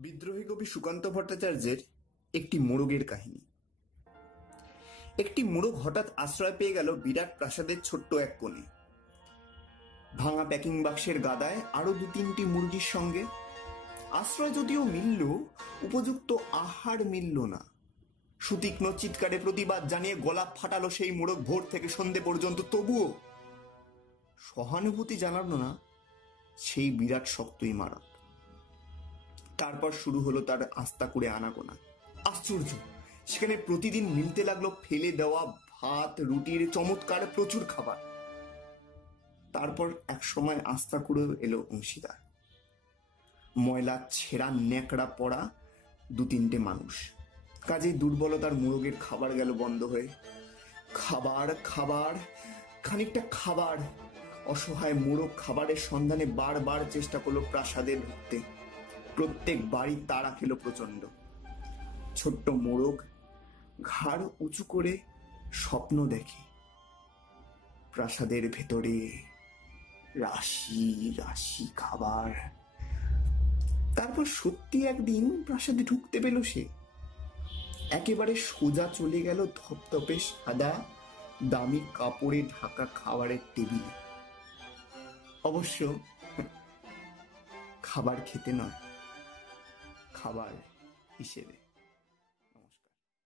বিদ্রোহী কবি সুকান্ত ভট্টাচার্যের একটি মোড়গের কাহিনী। একটি মোড়ক হঠাৎ আশ্রয় পেয়ে গেল বিরাট প্রাসাদের ছোট্ট এক কোণে। ভাঙা প্যাকিং বাক্সের গাদায় আরো 2-3টি মুরগির সঙ্গে। আশ্রয় যদিও মিলল, উপযুক্ত আহার মিলল না। সুতীক্ষ্ণ চিৎকারে প্রতিবাদ জানিয়ে গলা ফাটালো সেই মোড়ক ভোর থেকে সন্ধে পর্যন্ত। তবুও সহানুভূতি জানালো না সেই বিরাট শক্ত ইমারত। তারপর শুরু হলো তার আস্তা করে আনাগোনা। আশ্চর্য, সেখানে প্রতিদিন মিলতে লাগলো ফেলে দেওয়া ভাত, রুটির চমৎকার প্রচুর খাবার। তারপর এক সময় আস্তা করে এলো অংশীদার, ময়লা ছেঁড়া ন্যাকড়া পড়া 2-3টে মানুষ। কাজেই দুর্বলতার মোড়গের খাবার গেল বন্ধ হয়ে। খাবার খাবার খানিকটা খাবার। অসহায় মোড়ক খাবারের সন্ধানে বারবার চেষ্টা করলো প্রাসাদে ঢুকতে। প্রত্যেক বাড়ি তাড়া খেলো প্রচন্ড। ছোট্ট মোড়ক ঘাড় উঁচু করে স্বপ্ন দেখে প্রাসাদের ভেতরে রাশি রাশি খাবার। তারপর সত্যি একদিন প্রাসাদে ঢুকতে পেল সে। একেবারে সোজা চলে গেল ধপধপে সাদা দামি কাপড়ে ঢাকা খাবারের টেবিলে। অবশ্য খাবার খেতে নয়, খাবার হিসেবে।